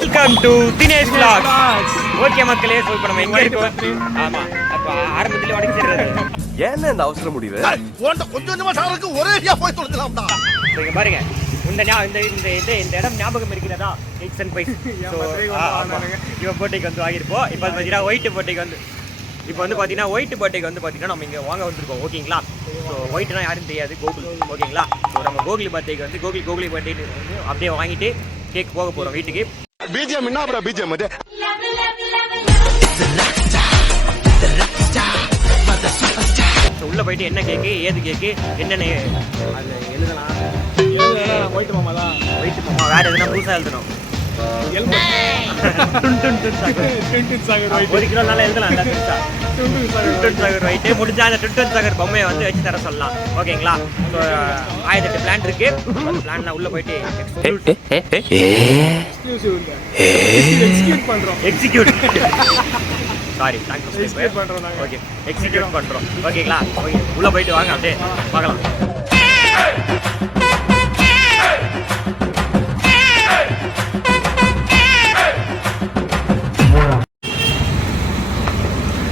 Welcome to Dinesh vlogs. Okay மக்களே, so இப்போ நம்ம எங்க இருக்கோம்? ஆமா, அப்ப ஆரம்பத்திலே வடிச்சிடுறது. ஏன்னா இந்த அவசர முடிவு கொஞ்சம் கொஞ்சமா சாருக்கு ஒரேடியா போய் தொலைஞ்சலாம்டா. இங்க பாருங்க, இந்த இடம் ஞாபகம் இருக்கிறதா? எக்ஸ் அண்ட் பைஸ். இவ போட்டிக்கு வந்து வாங்கியிருப்போம். இப்போ பார்த்தீங்கன்னா ஒயிட் போட்டிக்கு வந்து ஒயிட் போட்டிக்கு வந்து பார்த்தீங்கன்னா நம்ம இங்கே வாங்க வந்திருக்கோம். ஓகேங்களா? ஸோ ஒயிட்னா யாரும் தெரியாது, கோகுல். ஓகேங்களா? ஸோ நம்ம கோகுலி பர்த்டேக்கு வந்து கோகுலி பர்த்டேக்கு வந்து அப்படியே வாங்கிட்டு கேக் போக போகிறோம் வீட்டுக்கு. பிஜிஎம் என்ன அப்புறம் பிஜிஎம் அது உள்ள போயிட்டு என்ன கேக்கு, ஏது கேக்கு, என்னென்ன அது எழுதலாம். ஒயிட் மாமா தான், ஒயிட் மாமா. வேற எதுனா புதுசாக எழுதணும். ஒரு கிலோ நல்லா எழுதலாம். ஒயிட்டு முடிஞ்சா அந்த டுன்டன் சாகர் பொம்மையை வந்து வச்சு தர சொல்லலாம். ஓகேங்களா? ஸோ 1008 பிளான் இருக்கு. அந்த பிளான் உள்ள போயிட்டு எக்ஸிக்யூட் சாரி ஓகே எக்ஸிக்யூட் பண்றோம். ஓகேங்களா? ஓகே, உள்ள போயிட்டு வாங்க, அப்படியே பார்க்கலாம்.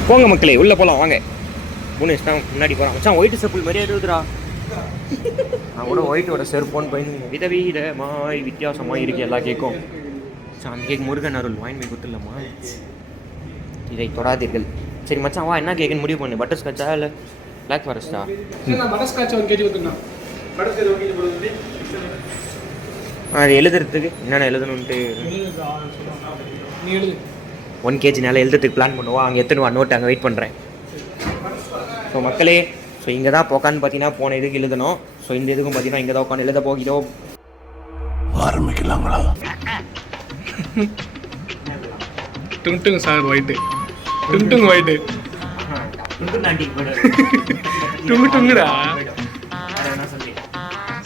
போங்க மக்களே, உள்ள போலாம் வாங்க. 3 நிமிஷம் முன்னாடி போறான். மச்சான் ஒயிட் செப்புள் மாதிரியே இருக்குதுடா. நான் கூட ஒயிட்டோட செருப்போன்னு போய் விதவிதமாய் வித்தியாசமாக இருக்கு எல்லா கேக்கும். அந்த கேக் முருகன் அருள் வாங்கி போய் கொடுத்துடலாமா? இதை தொடாதீர்கள். சரி மச்சான், வா, என்ன கேக்குன்னு முடிவு பண்ணு. பட்டர் ஸ்காட்சா இல்லை பிளாக் ஃபாரஸ்டா? அது எழுதுறதுக்கு என்னென்ன எழுதணுன்ட்டு 1 kg எழுதுறதுக்கு பிளான் பண்ணுவா. அங்கே எத்தனை நோட்டு அங்கே வெயிட் பண்ணுறேன். ஸோ மக்களே, ஸோ இங்கே தான் உட்காந்து பார்த்தீங்கன்னா போன இதுக்கு எழுதணும். ஸோ இந்த இதுக்கும் பார்த்தீங்கன்னா இங்கே தான் உட்காந்து எழுத போகிறோம். ஆரம்பிக்கலாங்களா? Tung tung sahur white, tung tung white, டுங்குடா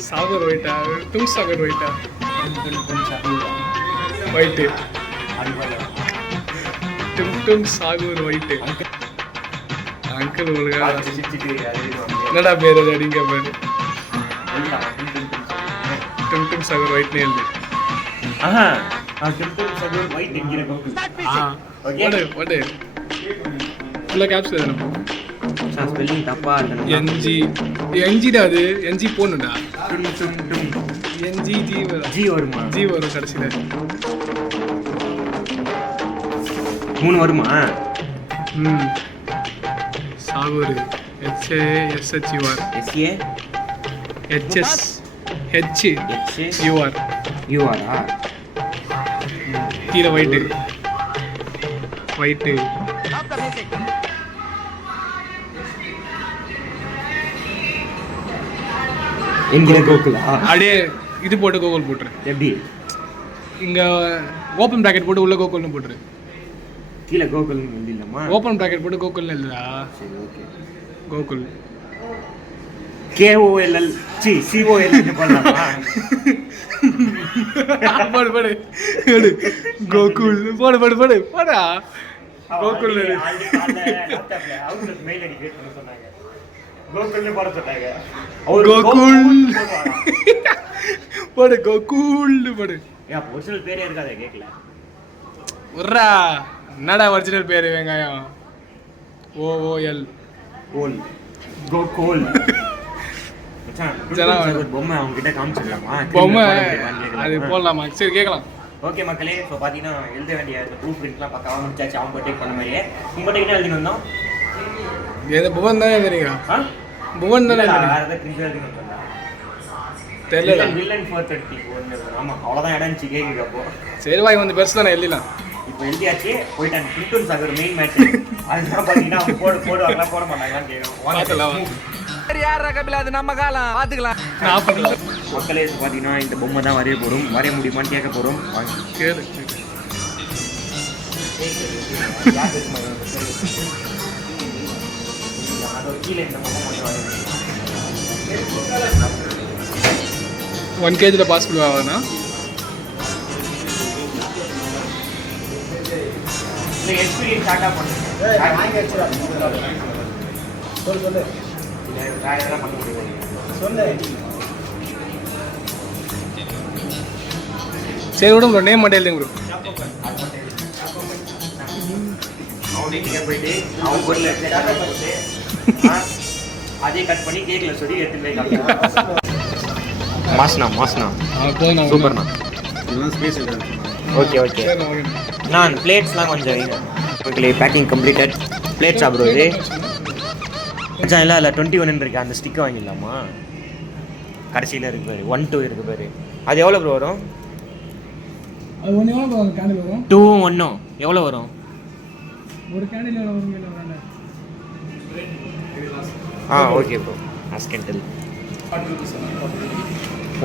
சாகர் ஒயிட்டா, டுங் சாகர் ஒயிட்டா, white, tung tung sahur white. Uncle ஒழுங்கா என்னடா பேர் அது? அடிங்க பேர் டுங்டுங் சாகர் ஒயிட்னு எழுது. ஃபுல்லாக கேப்ஸ் எழுதணும். என்ஜிடா, அது என்ஜி போடணும்டா. என்ஜி ஜி வருமா? ஜி வரும் கடைசியில். 3 வருமா? சாகர் HASHUR யூஆரா? கீழே ஒயிட்டு ஒயிட்டு. அப்படியே இது போட்டு கோகுல் போட்டுரு. எப்படி? இங்கே ஓப்பன் ப்ராக்கெட் போட்டு உள்ள கோகுல்னு போட்டுரு. கீழே கோகுல்னு எழுதிடலாமா? ஓப்பன் ப்ராக்கெட் போட்டு கோகுல்னு எழுதுடா. சரி, ஓகே. கோகுல் KOLL COL போடலாமா? போடு போடு கோகுல் போடு போடு போடு போடா. கோகுல் மெயில் ஐடி கிரியேட் பண்ண சொன்னாங்க. கோகுல்னு போட சொன்னாங்க. கோகுல் போடு, கோகுல்னு போடு. ஏன் ஒரிஜினல் பேரே இருக்காதே கேக்கல. உர்ரா, என்னடா ஒரிஜினல் பேரு? வெங்காயம் OOL கோல் கோகுல். பொம்மை அவங்க கிட்ட காமிச்சிடலாமா? பொம்மை அது போடலாமா? சரி, கேட்கலாம். ஓகே மக்களே, ஸோ பார்த்தீங்கன்னா எழுத வேண்டிய இந்த ப்ரூஃப் பிரிண்ட்லாம் பக்காவாக முடிச்சாச்சு. அவங்க பர்த்டேக் பண்ண மாதிரியே உங்கள் பர்த்டேக்கு எழுதி வந்தோம். புவன் தானே எழுதுறீங்க? புவன் தானே வேறு ஏதாவது கிரிஞ்சு எழுதி வந்தோம் தெரியல. வில்லன் 430. ஆமாம், அவ்வளோதான் இடம் இருந்துச்சு கேட்குது. அப்போ சரி வாய் வந்து பெருசு தானே எழுதிடலாம். இப்போ எழுதியாச்சு, போயிட்டாங்க. டுன்டுன் சாகர் மெயின் மேட்ச். அதுதான் பார்த்தீங்கன்னா அவங்க போடுவாங்களா போட மாட்டாங்களான்னு கேட்கணும். நம்ம காலம் பாத்துக்கலாம். மக்களே, பார்த்தீங்கன்னா இந்த பொம்மை தான் வரைய போகிறோம். வரைய முடியுமான்னு கேட்க போகிறோம். கேளு. கீழே இந்த பொம்மை 1 kg பாசிபிள் ஆகுதுண்ணா. எக்ஸ்பீரியன்ஸ் ஸ்டார்ட் பண்ணுங்க. சொல்லு வேற எல்லாம் பண்ண முடியாது. சொல்லு. சரி விடுங்க ப்ரோ, நேம் மட்டும் எழுதுங்க ப்ரோ. அவன் வீட்டுக்கே போயிட்டு அவன் பொருள் போட்டு அதே கட் பண்ணி கேக்கில் சொல்லி எடுத்துட்டு போய் காமிக்கலாம். மாஸ்னா சூப்பர்ண்ணா. ஓகே நான் பிளேட்ஸ்லாம் கொஞ்சம் வைங்க. Okay packing completed. Plates bro இது மச்சான் இல்லை 21 இருக்கு. அந்த ஸ்டிக்கை வாங்கிடலாமா? கடைசியில் இருக்கு பாரு 1 2 இருக்கு பாரு. அது எவ்வளோ ப்ரோ வரும்? அது ஒன்று எவ்வளோ வரும் கேண்டில் வரும்? 2 1 எவ்வளோ வரும்? ஒரு கேண்டில் எவ்வளோ வரும்? ஓகே ப்ரோ ஆஸ்கென்டல்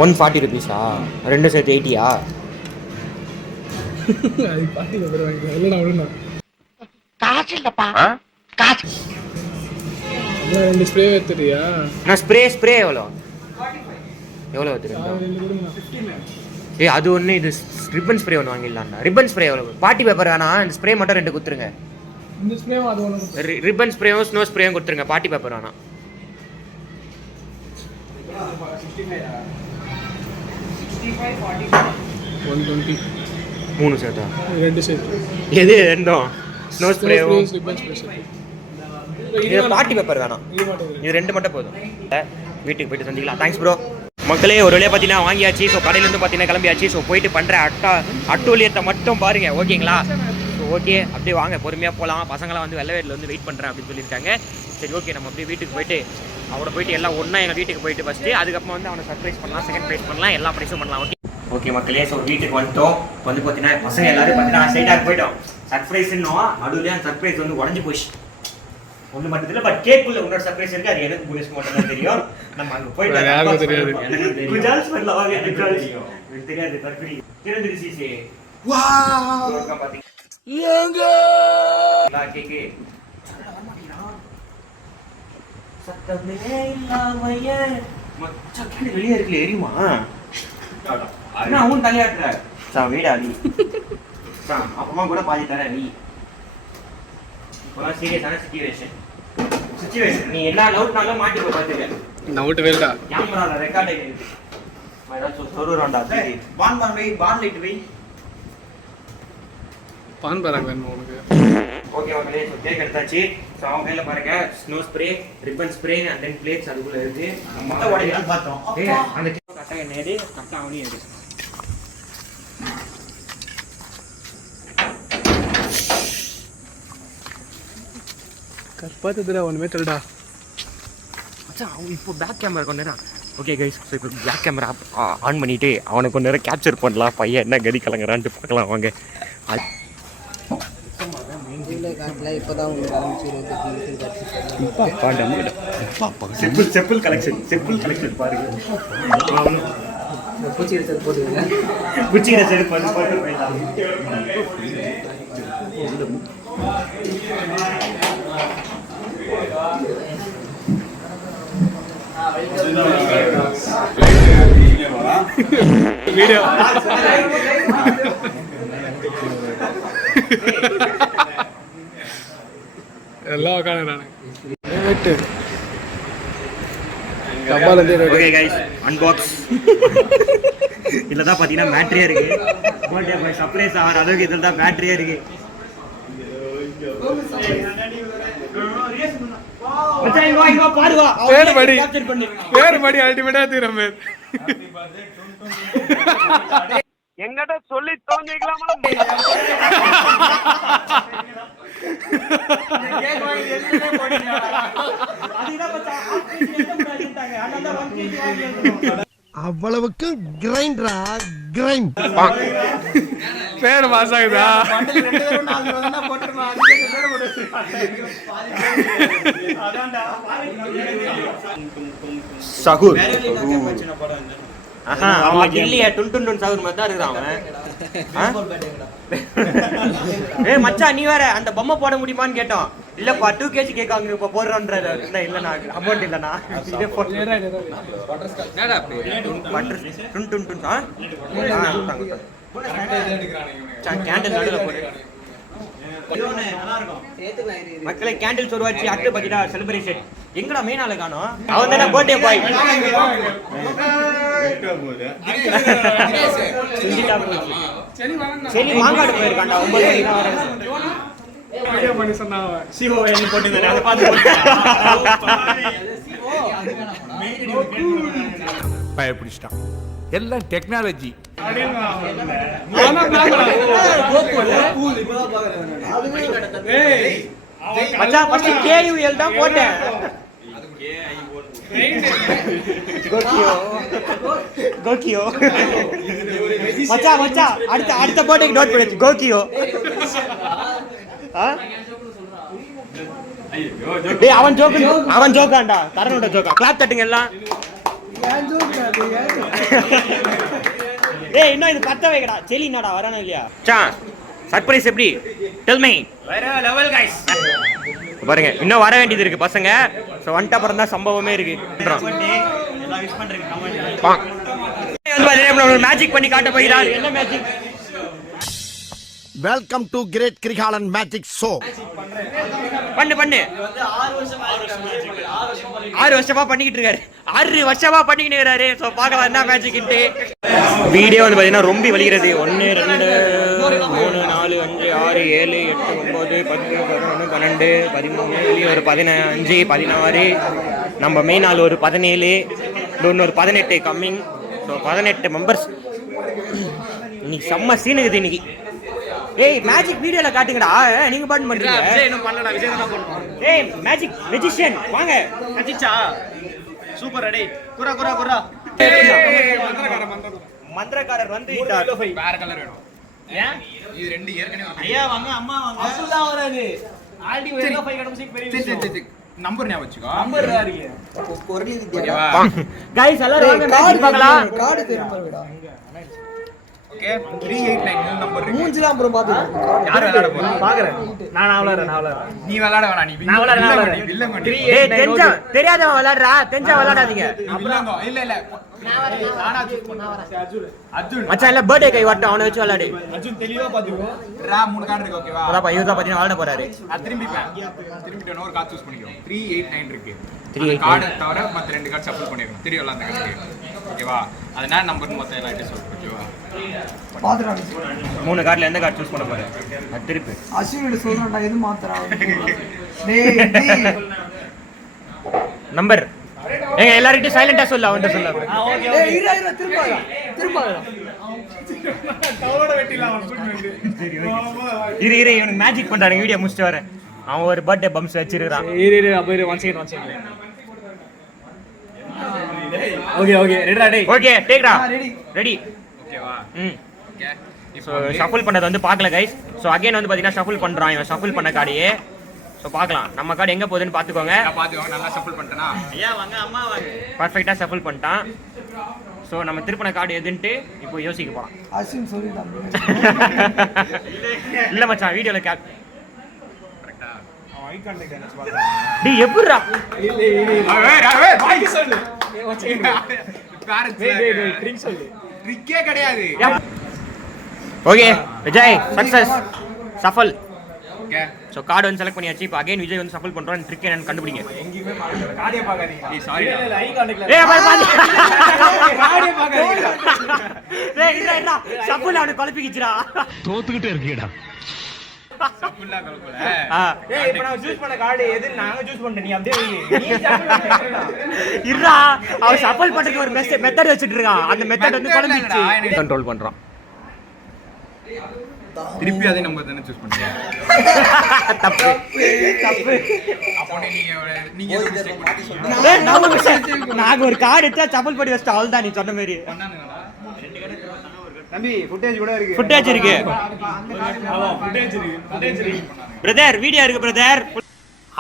140 rupees-ஆ? ரெண்டு சேர்த்து 80-ஆ? அது பாட்டியில் பேர் வாங்கிக்கலாம். இல்லைண்ணா விடுண்ணா. காசு இல்லப்பா காசு. அதான் 2 ஸ்ப்ரே எடுத்துறியா? நான் ஸ்ப்ரே எவ்வளோ எடுத்துருக்கேன்? 2 கொடுங்கண்ணா. அது ஒன்று. இது ரிப்பன் ஸ்ப்ரே ஒன்று வாங்கிடலாம்டா. ரிப்பன் ஸ்ப்ரே எவ்வளோ? பார்ட்டி பேப்பர் வேணாம், இந்த ஸ்ப்ரே மட்டும் 2 கொடுத்துருங்க. இந்த ஸ்ப்ரேவும் அது ஒன்று. ரிப்பன் ஸ்ப்ரேவும் ஸ்னோ ஸ்ப்ரேவும் கொடுத்துருங்க. பார்ட்டி பேப்பர் வேணாம். 120 3 சேர்த்தா? 2 சேர்த்து. எது ரெண்டும்? ஸ்னோ ஸ்ப்ரேவும் ரிப்பன் ஸ்ப்ரே. இது பார்ட்டி பேப்பர் வேணாம். இது 2 மட்டும் போதும். வீட்டுக்கு போயிட்டு சந்திக்கலாம். Thanks bro. மக்களே ஒரு வழியாக பார்த்தீங்கன்னா வாங்கியாச்சு. ஸோ கடையிலேருந்து பார்த்தீங்கன்னா கிளம்பியாச்சு. ஸோ போயிட்டு பண்ணுற அட்டூழியத்தை மட்டும் பாருங்க, ஓகேங்களா? ஸோ ஓகே, அப்படியே வாங்க பொறுமையாக போகலாம். பசங்களாம் வந்து வெள்ளவேட்டில் வந்து வெயிட் பண்ணுறேன் அப்படின்னு சொல்லியிருக்காங்க. சரி ஓகே, நம்ம அப்படியே வீட்டுக்கு போயிட்டு அவனை போயிட்டு எல்லாம் ஒன்றா எங்கள் வீட்டுக்கு போயிட்டு ஃபஸ்ட்டு, அதுக்கப்புறம் வந்து அவனை சர்ப்ரைஸ் பண்ணலாம், செகண்ட் ப்ரைஸ் பண்ணலாம், எல்லா ப்ரைஸும் பண்ணலாம். ஓகே மக்களே, ஸோ வீட்டுக்கு வந்துட்டோம். இப்போ வந்து பார்த்தீங்கன்னா பசங்க எல்லாரும் பார்த்தீங்கன்னா சைடாக போயிட்டோம். சர்ப்ரைஸ்ன்னு நடுவுலேயே அந்த சர்ப்ரைஸ் வந்து உடஞ்சி போச்சு. ஒன்று மட்டும் இல்லை, பட் கேக்குள்ள இன்னொரு சர்ப்ரைஸ் இருக்கு. அது எனக்கு புனிஷ் மட்டும் தான் தெரியும். நம்ம அங்கே போயிட்டு யாருக்கும் தெரியாது. குஜால்ஸ் பண்ணலாம் வாங்க. எனக்கு தெரியாது. தற்கொலை திறந்துரு சீசே. வா பாத்தீங்க ஏங்க கேக்கு சத்தமே இல்லாமயே மச்சான் வெளியே இருக்குல எரியுமா? அண்ணா அவன் தலையாட்டுற சார் வீடா நீ சார் அப்புறமா கூட பாதி தரேன் நீ. இப்போலாம் சீரியஸான சிச்சுவேஷன் நீ என்ன நவுட்னாலும் மாட்டிப்போ பார்த்துக்க. நவுட்டு வேல்டா. கேமரால ரெக்கார்ட் ஆகிருக்கு. ஏதாச்சும் சொல்லுறான்டா. பான் லைட் வை. பான் பராக் வேணும் உனக்கு. ஓகே மக்களே, ஸோ கேக் எடுத்தாச்சு. ஸோ அவங்க கையில் பாருங்க snow spray, ribbon spray and then plates அதுக்குள்ளே இருக்கு. மொத்த உடையெல்லாம் பார்த்தோம். அந்த கேக் கரெக்டாக என்ன எடு, கரெக்டாக அவனையும் எடு. கற்பாத்துடா ஒன்றுமே தெரியடா. மச்சான் அவன் இப்போ பேக் கேமரா கொஞ்ச நேரம். ஓகே கைஸ், ஸோ இப்போ பேக் கேமரா ஆன் பண்ணிவிட்டு அவனை கொஞ்ச நேரம் கேப்சர் பண்ணலாம். பையன் என்ன கடி கலங்குறான்ட்டு பார்க்கலாம் வாங்க. செப்பல் கலெக்ஷன் பாருங்க. குச்சிக்கிற செருப்பு வந்து போட்டு போயிடலாம். வீடியோ எல்லாம் உட்காந்துறானு. Okay guys, unbox. இதுல தான் பாத்தீங்கன்னா பேட்டரியே இருக்கு. பர்த்டே பாய் சர்ப்ரைஸ் ஆகிற அளவுக்கு இதில் தான் பேட்டரியே இருக்கு. பேர் படி அல்டிமேட்டா தீரம் பேர் எங்கிட்ட சொல்லி தோஞ்சிக்கலாமா? அவ்வளவுக்கு கிரைண்டரா கிரைண்ட் பேர் பாஸ் ஆகுதா? சகுர் அவன் இல்லையா டுன் டுன் டுன் சகுர் மாதிரி தான் இருக்கிறான் அவன். ஏய் மச்சான், நீ வேற அந்த பொம்மை போட முடியுமான்னு கேட்டோம். இல்லப்பா 2 kg கேட்காங்க இப்போ போடுறோன்ற. இல்லைண்ணா அமௌண்ட் இல்லைண்ணா. இதே டுன் டுன் டுன் கேண்டில் நடுவில் போடு. மக்களை கேண்டில் சொருவாச்சு அட்டு பத்திடா செலிப்ரேஷன். எங்கடா மெயின் ஆளு காணோம்? அவன் தானே பர்த்டே பாய். சரி மாங்காடு போயிருக்காண்டா 9 மணிக்கு. சிஓஎன் போட்டுருந்தேன் அதை பார்த்து பயப்பிடிச்சிட்டான். எல்லாம் டெக்னாலஜி. மச்சான் ஃபர்ஸ்ட் கேயூஎல் தான் போட்டேன். கோகியோ மச்சான் அடுத்த போட்டுக்கு நோட் பண்ணி கோகியோ. டேய் அவன் ஜோக்காண்டா தரனோட ஜோக்கா. கிளாப் தட்டுங்க எல்லாம். டேய் இன்னும் இது பத்த வைக்கடா. செலி என்னடா வரானே இல்லையா? மச்சான் சர்ப்ரைஸ் எப்படி? Tell me. வேற லெவல் गाइस. பாருங்க இன்னும் வர வேண்டியது இருக்கு பசங்க. சோ வந்துட்ட அப்புறம் தான் சம்பவமே இருக்கு. எல்லாம் விஷ் பண்றீங்க கமெண்ட். மேஜிக் பண்ணி காட்ட போகிறார். என்ன magic? Welcome to great Kirikalan magic show. பண்ணு 6 வருஷமா பண்ணிக்கிட்டு இருக்காரு. 6 வருஷமா பண்ணிக்கிட்டு இருக்காரு. சோ பார்க்கலாம் என்ன மேஜிக்ட்டு. வீடியோ வந்து பாத்தீங்கன்னா ரொம்ப வலிக்கிறது. 1 2 3 4 5 6 7 8 9 10 11 12 13 ஒரு 15 16 நம்ம மெயின் ஆள் ஒரு 17 இன்னொரு 18 கம்மிங். So 18 members. இன்னைக்கு செம்ம சீனுக்குது இன்னைக்கு. ஏய் மேஜிக் வீடியோல காட்டுங்கடா. நீங்க பாட்டு பண்றீங்க. விஜய் இன்னும் பண்ணலடா. விஜய் தான் பண்ணுவோம். ஏய் மேஜிக் மேஜிஷியன் வாங்க. அடிச்சா சூப்பர் அடே. குரா மந்திரக்காரர் வந்து வேற கலர் வேணும். ஏன் இது ரெண்டு ஏற்கனவே ஐயா வாங்க அம்மா வாங்க. அப்புல்லா வராது. ஆல்டி வேற 5 கடைசி பெரிய நம்பர் ஞாபகம் வச்சுக்கோ. நம்பர் இருக்கு. குரலி வித்யா. गाइस எல்லாரும் வாங்க மேஜிக் பார்க்கலாம். கார்டு தேடுறடா. ஓகே 389 நம்பர் இருக்கு. மூஞ்சிலாம் அப்புறம் பாத்துக்கோ. யார் விளையாட போறா? பாக்குறேன். நான் விளையாடுறேன். நீ விளையாட வேணாம். நீ வில்லங்க. டேய் தெரியாதவன் விளையாடுறா. தெரிஞ்சா விளையாடாதீங்க. இல்ல நானா சூஸ் பண்ணேன். அர்ஜுன் மச்சான் இல்ல பர்த்டே கை வட்ட அவனை வச்சு விளையாடு. அர்ஜுன் தெளிவா பாத்துக்கோ. ரா 3 கார்டு இருக்கு ஓகேவா? அதான் பையோ தான் பாத்தீங்க விளையாட போறாரு. திரும்பிட்டு ஒரு கார்டு சூஸ் பண்ணிக்கோ. 389 இருக்கு. 3 கார்டு தவிர மத்த 2 கார்டு சப்ளை பண்ணிருக்கோம். தெரியும்ல அந்த கார்டு. ஓகேவா? அதனால நம்பர் மொத்தம் எல்லாம் எடுத்து சொல்றேன். ஓகேவா? பாத்துடா. 3 கார்டுல எந்த கார்டு சூஸ் பண்ண போற? அது திருப்பி. அஸ்வினிட்ட சொல்றேன்டா எது மாத்துறா. டேய் நம்பர் ஏங்க எல்லாரும் சைலண்டா சொல்ல அவன்ட்ட சொல்ல. ஓகே ஓகே இரு திரும்ப டவரோட வெட்டிலாம் அவன் சொல்லுங்க. இரு இவனுக்கு மேஜிக் பண்றாங்க. வீடியோ முடிச்சிட்டு வரேன். அவன் ஒரு பர்த்டே பம்ப்ஸ் வச்சிருக்கான். இரு அப்படியே 1 செகண்ட். ஓகே ரெடிடா டேய். ஓகே டேக்டா. ரெடி ஓகேவா? ஓகே இப்போ ஷஃபிள் பண்ணது வந்து பார்க்கல गाइस. சோ அகைன் வந்து பாத்தீங்கன்னா ஷஃபிள் பண்றான். இவன் ஷஃபிள் பண்ண கார்டையே. சோ பார்க்கலாம் நம்ம கார்டு எங்க போகுதுன்னு பாத்துக்கோங்க. நல்லா ஷஃபிள் பண்ணிட்டேனா? ஐயா வாங்க அம்மா வாங்க. பெர்ஃபெக்ட்டா ஷஃபிள் பண்ணிட்டான். சோ நம்ம திருப்பின கார்டு எதுன்னு இப்போ யோசிக்க போறோம். அஸ்வின் சொல்லிட்டான். இல்ல மச்சான் வீடியோல கரெக்ட்டா அவன் ஐ கான்டாக்ட் என்ன சொல்றான். டேய் எப்பறா? இல்ல பாய் சொல்லு. ட்ரிக் சொல்லு. ட்ரிக்கே கிடையாது. Okay Vijay success shuffle. Okay so card வந்து செலக்ட் பண்ணியாச்சு. இப்போ அகைன் விஜய் வந்து ஷஃபிள் பண்றோம். ட்ரிக் என்னன்னு கண்டுபிடிங்க. எங்கயுமே பார்க்கல. கார்டே பார்க்காதீங்க. ஏய் சாரி இல்ல ஐ கான்டாக்ட்ல. ஏய் பாய் கார்டே பார்க்காதீங்க. டேய் இல்ல ஷஃபிள் அவனை குழப்பிக்கிச்சுடா. தோத்துக்கிட்டே இருக்கீடா. ஷஃபிள்ல கலப்பல. ஏய் இப்போ நான் சூஸ் பண்ண கார்டு எது நாங்க சூஸ் பண்ண நீ அப்படியே நீ ஷஃபிள் பண்ணடா. இருடா அவன் ஷஃபிள் பண்றதுக்கு ஒரு மெத்தட் வச்சிட்டு இருக்கான். அந்த மெத்தட் வந்து குழம்பிச்சு கண்ட்ரோல் பண்றான். திருப்பி அதே நம்பர் தான சூஸ் பண்ணுங்க. தப்பு அப்போ நீங்க எது மிஸ்டேக் பண்ணீங்க? நம்ம மிஸ்டேக். நாங்க ஒரு கார்டு எடுத்தா ஷஃபிள் பண்ணி வச்சா அவ்வளவுதான் நீ சொன்ன மாதிரி. பண்ணானுங்கடா. 2 கார்டு தம்பி ஃபுட்டேஜ் கூட இருக்கு. ஃபுட்டேஜ் இருக்கு. ஆமா ஃபுட்டேஜ் இருக்கு. பிரதர் வீடியோ இருக்கு பிரதர்.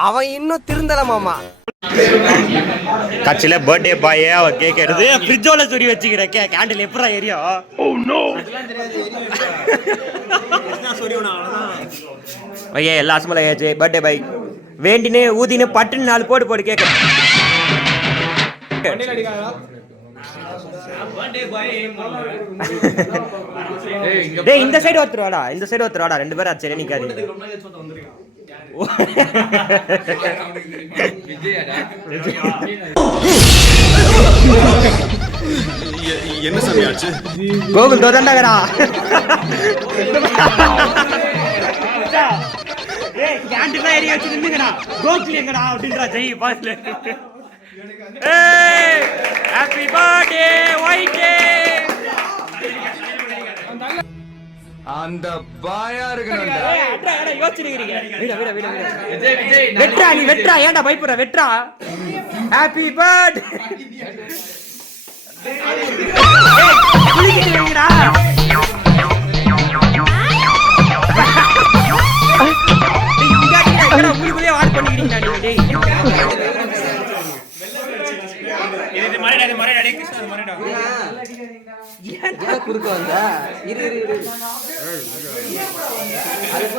அவன் இன்னும் திருந்தல மாமா. கட்சில பர்த்டே பாய் அவ கேக் எடுத்து ஃப்ரிட்ஜோல சுரி வச்சிக்கிற கேண்டில் எப்பறா ஏரியா? ஓ நோ அதெல்லாம் தெரியாது ஏரியா. சொரியோனா அவ்வளவுதான். ஓகே எல்லா அசமல ஏஜே பர்த்டே பாய் வேண்டினே ஊதினே பட்டுன்னு 4 போடு கேக். வண்டில அடிக்காதடா. பர்த்டே பாய் டேய் இந்த சைடு ஒருத்தர் வாடா. ரெண்டு பேரும் அச்சே நிக்காதீங்க. என்ன சமையாச்சு? கோகுல் தோதண்டாகடா. எல்லாம் ஏறி வச்சு நின்னுங்கடா கோகுல் எங்கடா அப்படின்றா ஜெய் பாஸ்ல ஏய் ஹேப்பி பர்த்டே ஒயிட் அந்த பாயா இருக்கணும்டா. யோசிச்சிருக்கீங்க வெட்ரா நீ வெட்ரா ஏன்டா பயப்படுற வெட்ரா ஹேப்பி பர்த்டே குளிக்கிறீங்கடா உங்களுக்குள்ளே வாட் பண்ணிக்கிறீங்கடா நீங்க டேய் இது மாதிரி அது மாதிரி அடி கிருஷ்ணா அது மாதிரிடா ஏன் குறுக்க வந்தா இரு இரு இரு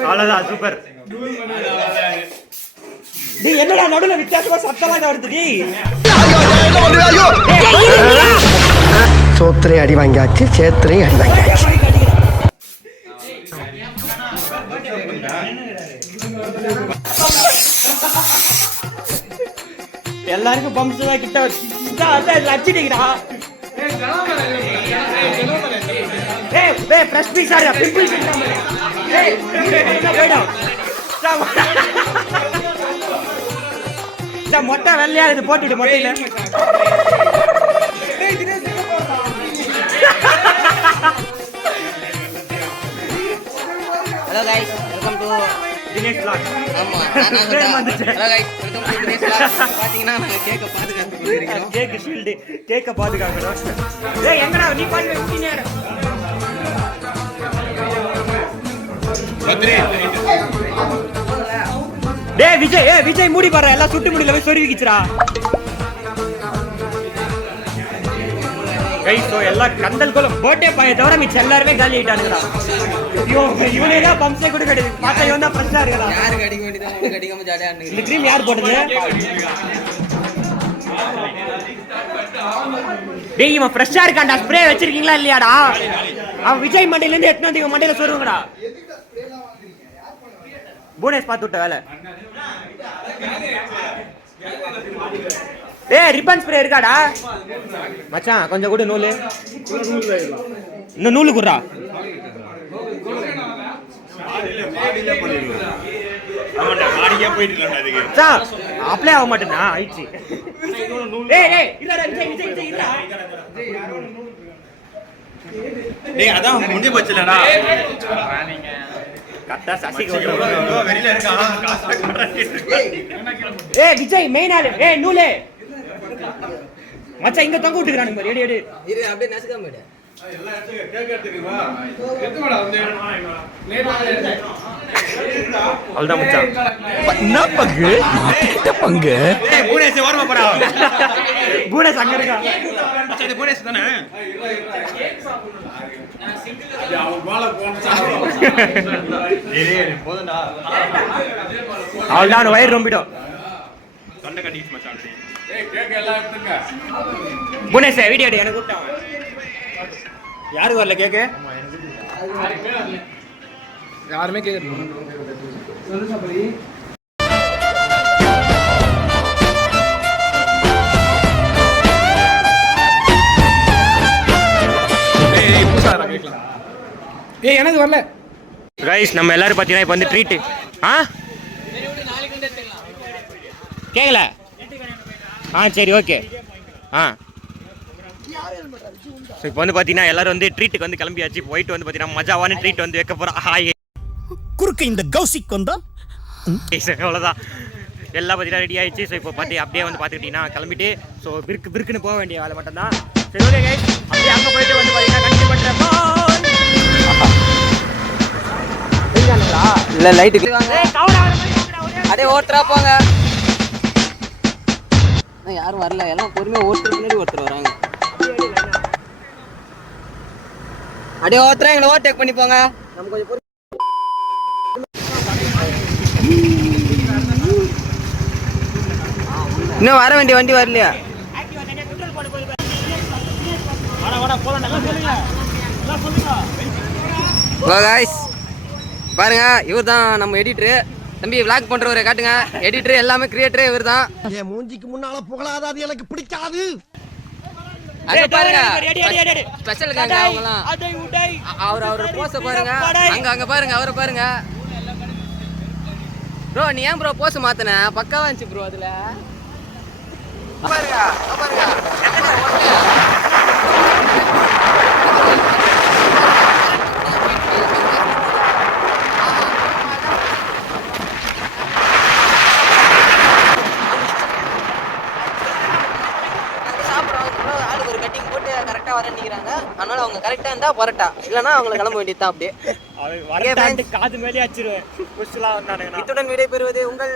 அவ்வளவுதான் சூப்பர் டேய் என்னடா நடுவுல வித்தியாசமா சத்தமா வருது டேய் சோத்திரையும் அடி வாங்கியாச்சு சேத்திரையும் அடி வாங்கியாச்சு எல்லாருக்கும் பம்ப்ஸ் தான் கிட்ட அடிச்சிட்டீங்கடா ஏய் டேய் ஃப்ரெஷ் பீஸ் ஆடுடா பிம்பிள்ஸ் ஏய் போய்டா இந்த மொட்டை வெள்ளையா இது போட்டுடு மொட்டையில hello guys welcome to Dinesh vlog ஆமா hello guys welcome to Dinesh vlog பாத்தீங்கன்னா நாங்க கேக்க பாதுகாத்து இருக்கோம் கேக் ஷீல்ட் கேக்க பாதுகாக்கறோம் டேய் எங்கடா நீ பண்ணி ஊட்டினே டேய் விஜய் மூடி பாரு எல்லாம் சுட்டு முடியல போய் சொருவி கிச்சுடா கைஸ் சோ எல்லா கந்தல் கோல பர்த்டே பாய தவிர மிச்ச எல்லாரும் காலி ஆயிட்டானுங்கடா ஐயோ இவனே தான் பம்ப்ஸே கூட கிடையாது பார்த்தா இவன் தான் ஃப்ரெஷ்ஷா இருக்கடா யாருக்கு அடிக்க வேண்டியதா உங்களுக்கு அடிக்காம ஜாலியா ஆடுங்க இந்த க்ரீம் யார் போட்டது டேய் இவன் ஃப்ரெஷ்ஷா இருக்கான்டா ஸ்ப்ரே வச்சிருக்கீங்களா இல்லையாடா அவன் விஜய் மண்டையில இருந்து எத்தனை வந்து இவன் மண்டையில சொருவுங்கடா போனஸ் பாத்து விட்ட வேலை டேய் ரிப்பன் ஸ்ப்ரே இருக்காடா மச்சான் கொஞ்சம் கூட நூலு இன்னும் நூலு குடுறா அப்ளை ஆக மாட்டேன்னா ஆயிடுச்சு அதான் முடிஞ்சு போச்சுலடா கரெக்டா சசிக்கு விஜய் மெயின் ஆளு நூலே மச்சான் இங்க தொங்க விட்டுக்கிறானுங்க பாரு எடு இரு அப்படியே நசுக்காம போய்டு அவ்வளவுதான் மச்சான் என்ன பங்கு பங்கு பூனேஸ் ஓரமா போடா பூனஸ் அங்க இருக்கா மச்சான் இது பூனேஸ் தானே போதும்டா அவ்வளவுதான் வயிறு ரொம்பிடும் தொண்டை கட்டிச்சு மச்சான் புனேஷ் வீடியோ எடு எனக்கு கூப்பிட்டான் யாருக்கு வரல கேக்கு யாருமே கேட்கல ஏய் எனக்கு வரல கைஸ் நம்ம எல்லாரும் பாத்தீங்கன்னா இப்போ வந்து ட்ரீட் கேக்கல சரி ஓகே ஸோ இப்போ வந்து பார்த்தீங்கன்னா எல்லாரும் வந்து ட்ரீட்டுக்கு வந்து கிளம்பியாச்சு ஒயிட் வந்து பார்த்தீங்கன்னா மஜாவான ட்ரீட் வந்து வைக்க போகிறோம் ஹாய் குறுக்க இந்த கௌசிக் வந்தா அவ்வளோதான் எல்லாம் பார்த்தீங்கன்னா ரெடி ஆயிடுச்சு ஸோ இப்போ பார்த்து அப்படியே வந்து பார்த்துக்கிட்டிங்கன்னா கிளம்பிட்டு ஸோ விற்குன்னு போக வேண்டிய வேலை மட்டும்தான் சரி ஓகே கைஸ் அப்படியே அங்கே போயிட்டு வந்து பார்த்தீங்கன்னா கண்டிப்பாக பண்ணுறேன் இல்ல லைட் அடே ஓட்டுறா போங்க யாரும் வரல எல்லாம் பொறுமையா ஓட்டுற பின்னாடி ஒருத்தர் வராங்க அடே ஓட்டுறா எங்களை ஓவர்டேக் பண்ணி போங்க நம்ம கொஞ்சம் இன்னும் வர வேண்டிய வண்டி வரலையா பாருங்க இவர் தான் நம்ம எடிட்டரு தம்பி விளாக் பண்றவரை காட்டுங்க எடிட்டர் எல்லாமே கிரியேட்டர் இவர் தான் என் மூஞ்சிக்கு முன்னால புகழாத அது எனக்கு பிடிக்காது அங்க பாருங்க ஸ்பெஷல் காங்க அவங்கலாம் அவர் போஸ பாருங்க அங்க பாருங்க அவரை பாருங்க ப்ரோ நீ ஏன் ப்ரோ போஸ் மாத்தின பக்காவா இருந்துச்சு ப்ரோ அதுல பாருங்க வரணிக்கிறாங்க அதனால அவங்க கரெக்டா இருந்தா பரோட்டா இல்லனா அவங்கள கிளம்ப வேண்டியதுதான் அப்படியே வரட்டான்ட்டு காது மேலே அடிச்சிருவேன் புஷ்லாம் வந்தானுங்க இத்துடன் விடை பெறுவது உங்கள்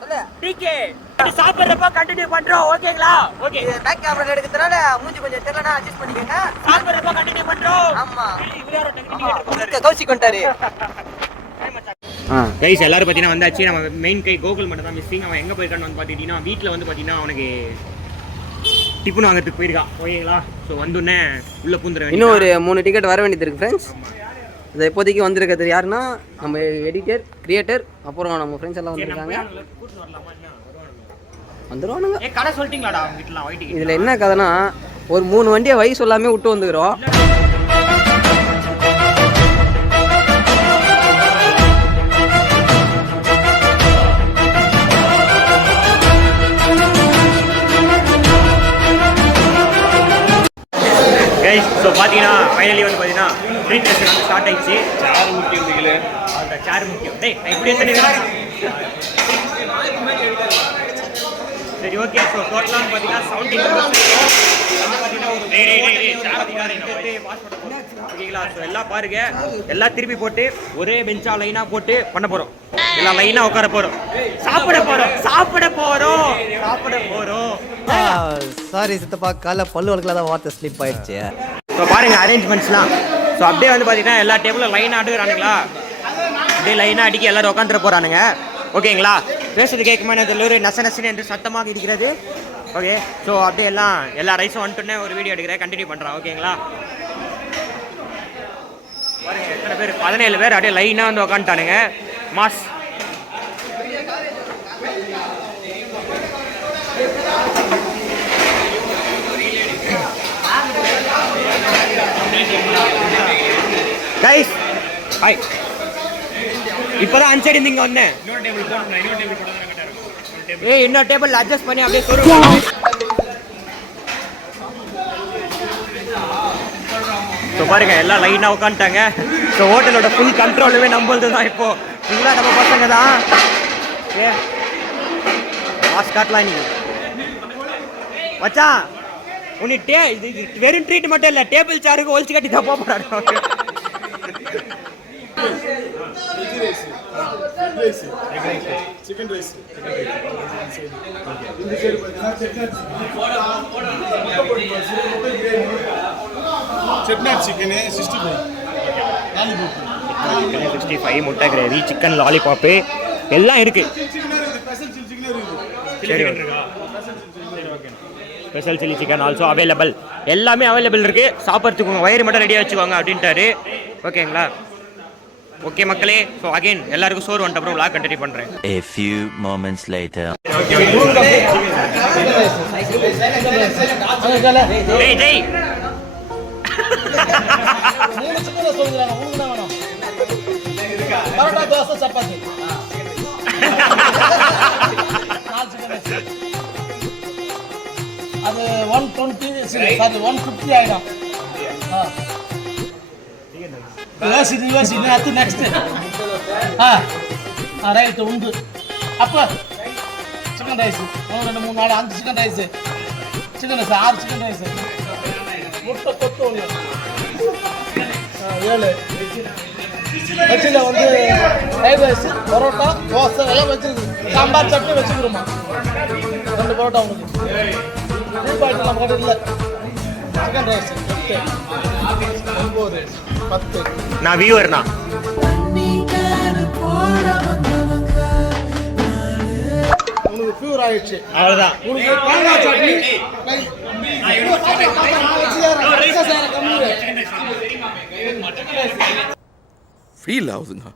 சொல்ல டிகே சாப்பிடுறப்ப கண்டினியூ பண்றோம் ஓகேங்களா ஓகே பேக் கேமரா எடுக்கிறதுனால மூஞ்சி கொஞ்சம் தெரியலனா அட்ஜஸ்ட் பண்ணிக்கங்க சாப்பிடுறப்ப கண்டினியூ பண்றோம் ஆமா இவரோ டெக்னிக் கௌசி கொண்டாரு கைஸ் எல்லாரும் பாத்தீங்கன்னா வந்தாச்சு நம்ம மெயின் கை கோகுல் மட்டும் தான் மிஸ்ஸிங் அவன் எங்க போயிருக்கான்னு வந்து பாத்தீங்கன்னா வீட்ல வந்து பாத்தீங்கன்னா அவனுக்கு டிஃபன் வாங்கிறதுக்கு போயிருக்கான் ஓகேங்களா ஸோ வந்தோடனே உள்ள பூந்துற இன்னும் ஒரு 3 டிக்கெட் வர வேண்டியது இருக்கு ஃப்ரெண்ட்ஸ் இது இப்போதைக்கு வந்திருக்கிறது யாருன்னா நம்ம எடிட்டர் கிரியேட்டர் அப்புறம் நம்ம ஃப்ரெண்ட்ஸ் எல்லாம் வந்திருக்காங்க வந்துருவானுங்க ஏ கடை சொல்லிட்டீங்களாடா அவங்க வீட்டுலாம் ஒயிட் இதில் என்ன கதைனா ஒரு 3 வண்டியை வழி சொல்லாமே விட்டு வந்துக்கிறோம் ஸோ பார்த்தீங்கன்னா ஃபைனலி வந்து பார்த்தீங்கன்னா ட்ரீட் டெஸ்ட் வந்து ஸ்டார்ட் ஆயிடுச்சு சேர் முக்கியம் இல்லைங்களே அந்த சேர் முக்கியம் டேய் நான் இப்படி எத்தனை சரி ஓகே ஸோ டோட்டலாக பார்த்தீங்கன்னா 17 ஓகேங்களா ஸோ எல்லாம் பாருங்க எல்லாம் திருப்பி போட்டு ஒரே பெஞ்சாக லைனாக போட்டு பண்ண போகிறோம் எல்லாம் லைனாக உட்கார போகிறோம் சாப்பிட போகிறோம் சாரி சித்தப்பா காலைல பல்லு வளர்க்கல தான் வார்த்தை ஸ்லிப் ஆயிடுச்சு. ஸோ பாருங்க அரேஞ்ச்மெண்ட்ஸ்லாம் ஸோ அப்படியே வந்து பார்த்தீங்கன்னா எல்லா டேபிளும் லைனாக அடுக்கிறானுங்களா அப்படியே லைனாக அடிக்க எல்லாரும் உட்காந்துட போகிறானுங்க ஓகேங்களா பேசுறது கேட்குமா தெரியல நசனசன்னு என்று சத்தமாக இருக்கிறது ஓகே ஸோ அப்படியே எல்லா ரைஸும் வந்துட்டுனே ஒரு வீடியோ எடுக்கிறேன் கண்டினியூ பண்ணுறேன் ஓகேங்களா பாருங்க எத்தனை பேர் 17 பேர் அப்படியே லைனாக வந்து உட்காந்துட்டானுங்க மாஸ் கைஸ் ஹாய் இப்போதான் அன்சைடு இங்கே வந்தேன் இன்னொரு டேபிள் அட்ஜஸ்ட் பண்ணி அப்படியே சொல்லுங்க ஸோ பாருங்க எல்லாம் லைனாக உட்காந்துட்டாங்க ஸோ ஹோட்டலோட ஃபுல் கண்ட்ரோலுமே நம்மளது தான் இப்போ ஃபுல்லாக நம்ம பசங்க தான் ஏ மாஸ் காட்டலாம் நீ மச்சான் உனி இது வெறும் ட்ரீட் மட்டும் இல்லை டேபிள் சேருக்கு ஒழிச்சு கட்டி தான் போகிறாரு சிக்கன் ரைஸ் செட்நாட் சிக்கன் 65 முட்டை கிரேவி சிக்கன் லாலிபாப்பு எல்லாம் இருக்கு special chilli chicken also available எல்லாமே அவைலபிள் இருக்கு சாப்பிட்றதுக்கு வயிறு மட்டும் ரெடியாக வச்சுக்கோங்க அப்படின்ட்டாரு ஓகேங்களா ஓகே மக்களே ஸோ அகைன் எல்லாருக்கும் சோறு வந்துட்டு அப்புறம் விளாக் கண்டினியூ பண்ணுறேன் A few moments later. டேய் டேய் அது 120 சாரி 150 ஆயிடும் யூனிவர்சிட்டி அது நெக்ஸ்ட் ரைட் உண்டு அப்போ chicken rice 1 2 3 4 5 chicken rice chicken rice 6 chicken rice முட்டை கொத்து 7 வச்சுல வந்து ஃப்ரைட் ரைஸ் பரோட்டா தோசை எல்லாம் வச்சிருக்கு சாம்பார் சட்னி வச்சுக்கிறோமா 2 பரோட்டா உங்களுக்கு ரூபாய்க்கு கடை இல்லை சிக்கன் ரைஸ் 8 9 10 நான் வியூவர் தான் உங்களுக்கு பியூர் ஆயிடுச்சு அவ்வளோதான் உங்களுக்கு தேங்காய் சட்னி ஃபீல் ஆகுதுங்க.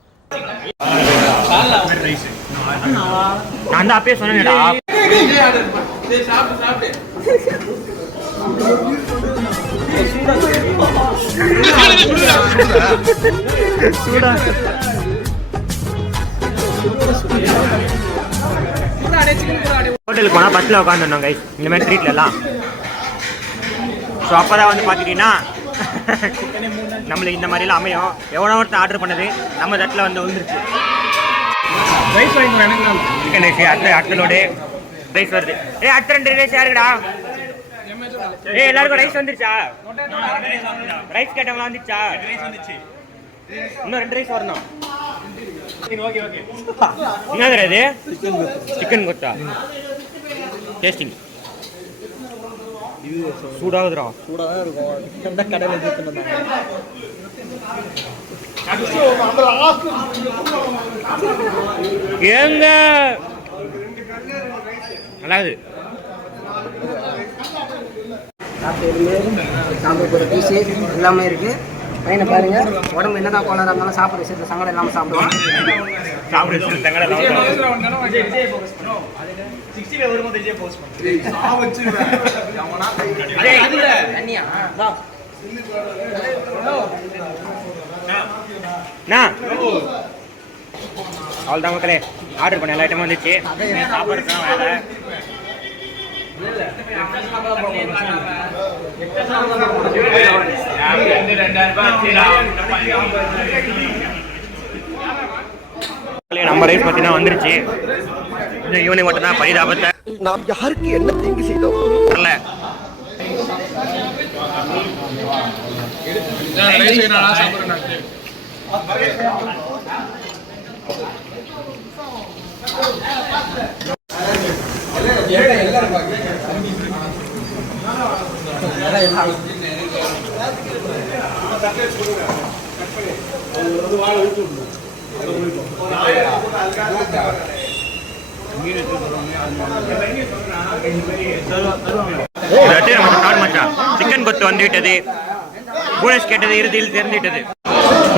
நான் தான் அப்பயே சொன்னேன்டா சூடா ஹோட்டலுக்கு போனால் பஸ்ஸில் உட்காந்துருந்தோம் கைஸ் இந்த மாதிரி ட்ரீட்லலாம். ஸோ அப்போ தான் வந்து பார்த்துக்கிட்டிங்கன்னா நம்மளுக்கு இந்த மாதிரிலாம் அமையும். எவ்வளோ ஒருத்தர் ஆர்டர் பண்ணது நம்ம தட்டில் வந்து வந்துருச்சு. ரைஸ் வாங்கிக்கோ எனக்கு. சிக்கன் ரைஸ் அடுத்தலோடு ரைஸ் வருது. அடுத்த 2 ரைஸ் யாருக்குடா? எல்லாருக்கும் ரைஸ் வந்துருச்சா? ரைஸ் கேட்டவங்களா வந்துருச்சா? இன்னும் 2 ரைஸ் வரணும். என்னது இது? சிக்கன் கொத்தா டேஸ்டிங் சூடாகுதுடா. சூடாக இருக்கும். கடையில் எடுத்துட்டு ஏங்க நல்லாது. சாப்பிட பீஸு எல்லாமே இருக்குது. பையனை பாருங்க, உடம்பு என்னதான் கோளாறாக இருந்தாலும் சாப்பிட்ற விஷயத்தில் சங்கடம் இல்லாமல் சாப்பிடுவான். அவ்வளோதான் மக்களே, ஆர்டர் பண்ண எல்லா ஐட்டமும் வந்துச்சு. சாப்பிட்றது தான் வேலை. நம்ம ரைஸ் பார்த்தீங்கன்னா வந்துருச்சு. இந்த ஈவினிங் மட்டும் தான் பரிதாபத்தை நாம் யாருக்கு என்ன தீங்கு செய்தோம் வரல. ரைஸ் வேணா சாப்பிட்றேன். சிக்கன் கொத்து வந்துவிட்டது. போனஸ் கேட்டது இறுதியில் தெரிந்துவிட்டது.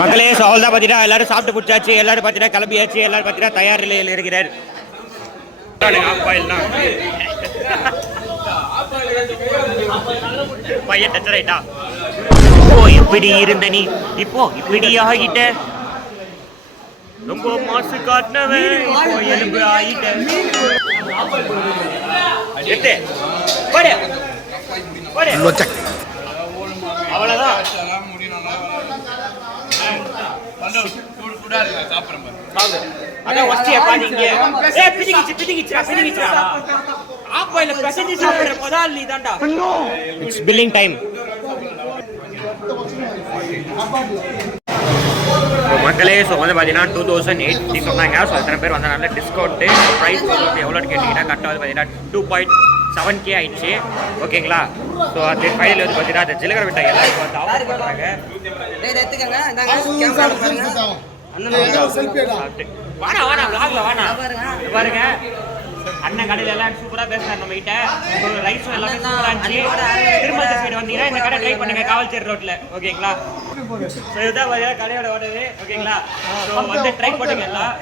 மக்களே சவால் தான் பார்த்தீங்கன்னா எல்லாரும் சாப்பிட்டு பிடிச்சாச்சு. எல்லாரும் பார்த்தீங்கன்னா கிளம்பியாச்சு. எல்லாரும் பார்த்தீங்கன்னா தயார் நிலையில் இருக்கிறார். பையன் டச்சர் ஆயிட்டா. இப்போ எப்படி இருந்த நீ இப்போ இப்படி ஆகிட்ட. ரொம்ப மாசு காட்டினவன் இப்போ எலும்பு ஆகிட்ட. அவ்வளவுதான். அதான் வஸ்தியப்பா நீங்க. பிதிக்கிச்சுடா. ஆப்பாயில பிரசஞ்சி சாப்பிடுற முதல் நீ தான்டா. It's billing time. மக்களே ஸோ வந்து பார்த்தீங்கன்னா 2080 சொன்னாங்க. ஸோ எத்தனை பேர் வந்தனால டிஸ்கவுண்ட்டு ப்ரைஸ் எவ்வளோன்னு கேட்டிங்கன்னா கரெக்டாக வந்து பார்த்தீங்கன்னா 2.7K ஆயிடுச்சு. ஓகேங்களா? ஸோ அது ஃபைனல் வந்து பார்த்தீங்கன்னா அந்த ஜிலகர் விட்டா எல்லாருக்கும் வந்து ஆஃபர் பண்ணுறாங்க. வாடா விளாக்ல வாடா பாருங்க. அண்ணன் கடையில் எல்லாம் சூப்பராக பேசுறாரு நம்ம கிட்ட. ரைஸும் எல்லாமே சூப்பராக இருந்துச்சு. திருமண சைடு வந்தீங்கன்னா இந்த கடை ட்ரை பண்ணுங்க, காவல்சேரி ரோட்ல. ஓகேங்களா? ஸோ இதுதான் பார்த்தீங்கன்னா கடையோட ஓடுது. ஓகேங்களா? ஸோ வந்து ட்ரை பண்ணுங்க எல்லாம்.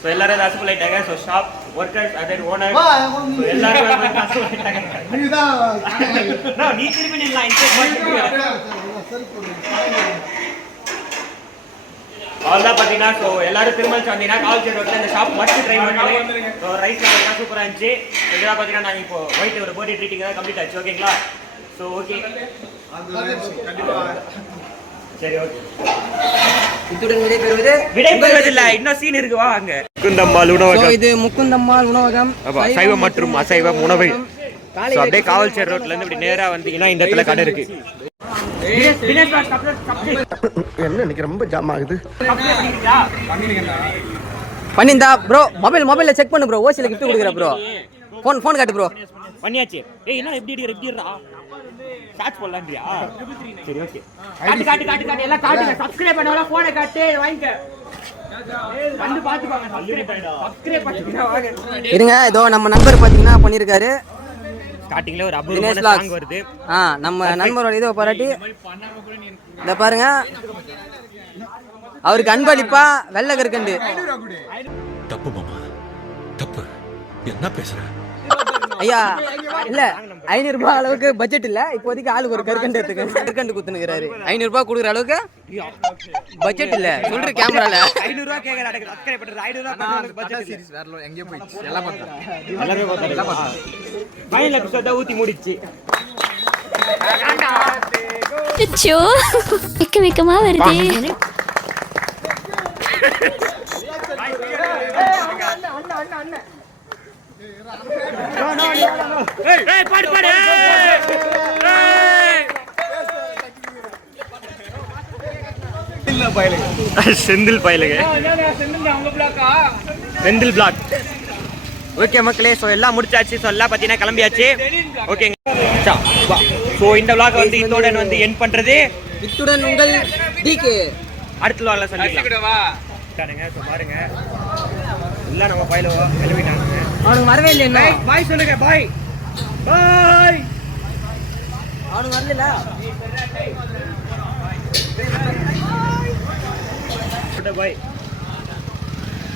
ஸோ எல்லாரும் அசம்பிள் ஆயிட்டாங்க. ஸோ ஷாப் ஒர்க்கர்ஸ் அதே ஓனர் எல்லாரும் அசம்பிள் ஆயிட்டாங்க. நீ திரும்பி நில்லாம் அவ்வளோதான் பார்த்தீங்கன்னா. ஸோ எல்லாரும் திரும்ப வந்தீங்கன்னா காவல்சேரி ரோட்ல இந்த ஷாப் மஸ்ட் ட்ரை பண்ணி. ஸோ ரைஸ் பார்த்தீங்கன்னா சூப்பராக இருந்துச்சு. இதெல்லாம் பார்த்தீங்கன்னா நாங்கள் இப்போ ஒயிட் ஒரு பர்த்டே ட்ரீட்டிங் தான் கம்ப்ளீட் ஆச்சு. ஓகேங்களா? ஸோ ஓகே சரி ஓகே. இத்துடன் விடைபெறுவது இல்லை, இன்னும் சீன் இருக்கு. வா அங்க முக்குந்தம்மாள் உணவகம். இது முக்குந்தம்மாள் உணவகம், சைவம் மற்றும் அசைவம் உணவு. ஸோ அப்படியே காவல்சேரி ரோட்ல இருந்து இப்படி நேரா வந்தீங்கன்னா இந்த இடத்துல கடை இருக்கு. என்ன இன்னைக்கு ரொம்ப ஜாம் ஆகுது. பண்ணிந்தா ப்ரோ. மொபைல்ல செக் பண்ணு ப்ரோ. ஓசில கிஃப்ட் கொடுக்குற ப்ரோ. ஃபோன் காட்டு ப்ரோ. பண்ணியாச்சு. ஏய் என்ன எப்படிடா சார்ஜ் போடலாம்ன்றியா? சரி ஓகே. காட்டு எல்லாம் காட்டுங்க. சப்ஸ்கிரைப் பண்ணவங்க போனை காட்டு வாங்கிக்க. வந்து பாத்துப்பாங்க. சப்ஸ்கிரைப் பண்ணிட்டா வாங்க. இருங்க, இதோ நம்ம நண்பர் பாத்தீங்கன்னா பண்ணிருக்காரு. ஸ்டார்டிங்ல ஒரு அபூர்வமான சாங் வருது. நம்ம நண்பரோட இதை பாராட்டி இத பாருங்க. அவருக்கு அன்பளிப்பா வெள்ளை கற்கண்டு. தப்பு மாமா, தப்பு. என்ன பேசுற? ஐயா இல்ல 500 ரூபாய் அளவுக்கு பட்ஜெட் இல்ல இப்போதைக்கு ஆளுக்கு ஒரு கற்கண்டு எடுத்துக்க கற்கண்டு குத்துனுக்குறாரு 500 ரூபாய் கொடுக்குற அளவுக்கு பட்ஜெட் இல்ல சொல்ற கேமரால 500 ரூபாய் கேக்குறாங்க சப்ஸ்கிரைப் பண்றது 500 ரூபாய் பட்ஜெட் சீரிஸ் வேற எங்க போயிடுச்சு எல்லாம் பார்த்தா எல்லாரும் பார்த்தா ஃபைனல் எபிசோட் ஊத்தி மூடிச்சு அச்சோ வெக்க வெக்கமா வருதே ஏய் பாடு பாடு செந்தில் பயலுங்க செந்தில் பிளாக் ஓகே மக்களே ஸோ எல்லாம் முடிச்சாச்சு ஸோ எல்லாம் பார்த்தீங்கன்னா கிளம்பியாச்சு ஓகேங்க ஸோ இந்த vlog வந்து இதோட வந்து என் பண்றது இத்துடன் உங்கள் டிகே அடுத்த vlogல சந்திக்கலாம் ஸோ பாருங்க எல்லாம் நம்ம பயில கிளம்பிட்டாங்க அவனுக்கு வரவே இல்லை என்ன பாய் சொல்லுங்க பாய் பாய் அவனுக்கு வரல பாய்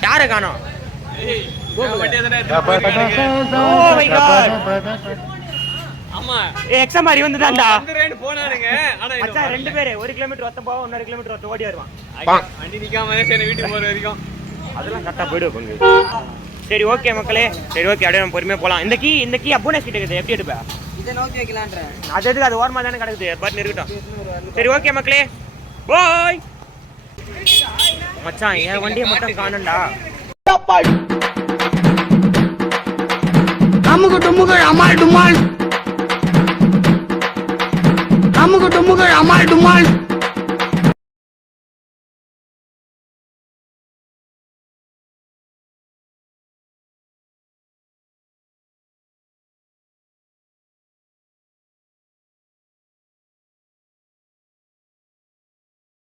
யாரை காணோம் எக்ஸாம் மாதிரி வந்துட்டான்டா போனாருங்க ஆனா மச்சான் ரெண்டு பேரு 1 கிலோமீட்டர் ஒருத்தன் போவா 1.5 கிலோமீட்டர் ஒருத்தன் ஓடி வருவான் வண்டி நிக்காம சரி வீட்டுக்கு போற வரைக்கும் அதெல்லாம் கரெக்டா போயிடுவோம் சரி ஓகே மக்களே சரி ஓகே அப்படியே நம்ம பொறுமையா போலாம் இந்த கீ அப்புனே கிட்ட இருக்குது எப்படி எடுப்ப இதை நோக்கி வைக்கலான்றேன் அது எதுக்கு அது ஓரமா தானே கிடக்குது பட் இருக்கட்டும் சரி ஓகே மக்களே பாய் மச்சான் என் வண்டியை மட்டும் காணும்டா அமுகு டுமுகள் அமால் டுமால் அமுகு டுமுகள் அமால் டுமால்